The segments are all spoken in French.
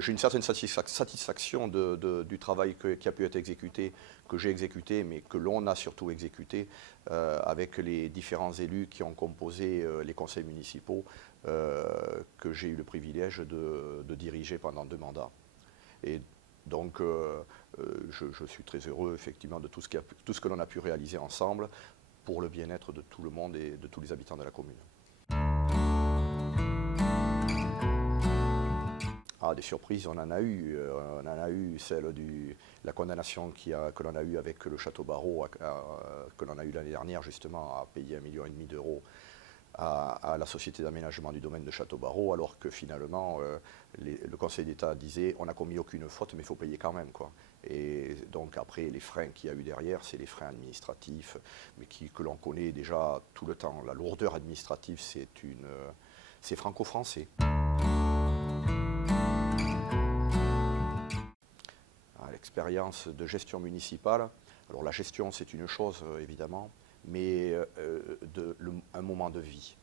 j'ai une certaine satisfaction du travail qui a pu être exécuté, que j'ai exécuté, mais que l'on a surtout exécuté avec les différents élus qui ont composé les conseils municipaux que j'ai eu le privilège de diriger pendant 2 mandats. Et donc, je suis très heureux, effectivement, de tout ce que l'on a pu réaliser ensemble pour le bien-être de tout le monde et de tous les habitants de la commune. Ah, des surprises, on en a eu. On en a eu celle de la condamnation que l'on a eue avec le Château Barrault, que l'on a eu l'année dernière, justement, à payer 1,5 million d'euros à la société d'aménagement du domaine de Château Barrault, alors que finalement, le Conseil d'État disait on n'a commis aucune faute, mais il faut payer quand même, quoi. Et donc après, les freins qu'il y a eu derrière, c'est les freins administratifs, mais que l'on connaît déjà tout le temps. La lourdeur administrative, c'est franco-français. L'expérience de gestion municipale, alors la gestion c'est une chose évidemment, mais un moment de vie.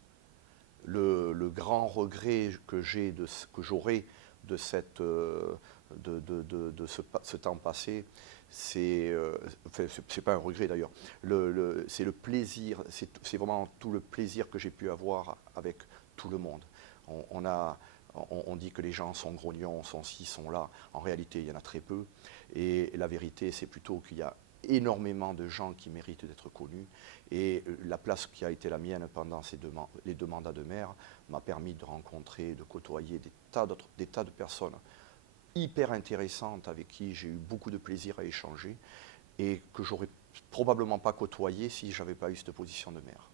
Le grand regret que j'aurai de ce temps passé, c'est pas un regret d'ailleurs, c'est le plaisir, c'est vraiment tout le plaisir que j'ai pu avoir avec tout le monde. On dit que les gens sont grognons, sont ci, sont là. En réalité, il y en a très peu. Et la vérité, c'est plutôt qu'il y a énormément de gens qui méritent d'être connus. Et la place qui a été la mienne pendant les 2 mandats de maire m'a permis de rencontrer, de côtoyer des tas de personnes hyper intéressantes avec qui j'ai eu beaucoup de plaisir à échanger et que j'aurais probablement pas côtoyé si je n'avais pas eu cette position de maire.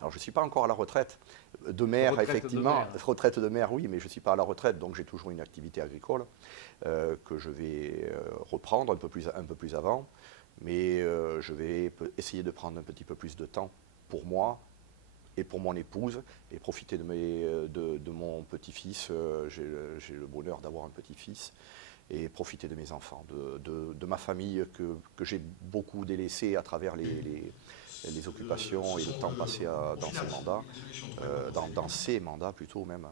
Alors, je ne suis pas encore à la retraite de maire, effectivement. Retraite de maire, oui, mais je ne suis pas à la retraite, donc j'ai toujours une activité agricole que je vais reprendre un peu plus avant. Mais je vais essayer de prendre un petit peu plus de temps pour moi et pour mon épouse et profiter de mon petit-fils. J'ai le bonheur d'avoir un petit-fils et profiter de mes enfants, de ma famille que j'ai beaucoup délaissée à travers les occupations et le temps passé dans ces mandats, dans ces mandats plutôt même.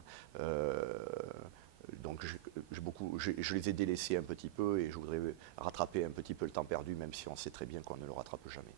Donc je les ai délaissés un petit peu et je voudrais rattraper un petit peu le temps perdu, même si on sait très bien qu'on ne le rattrape jamais.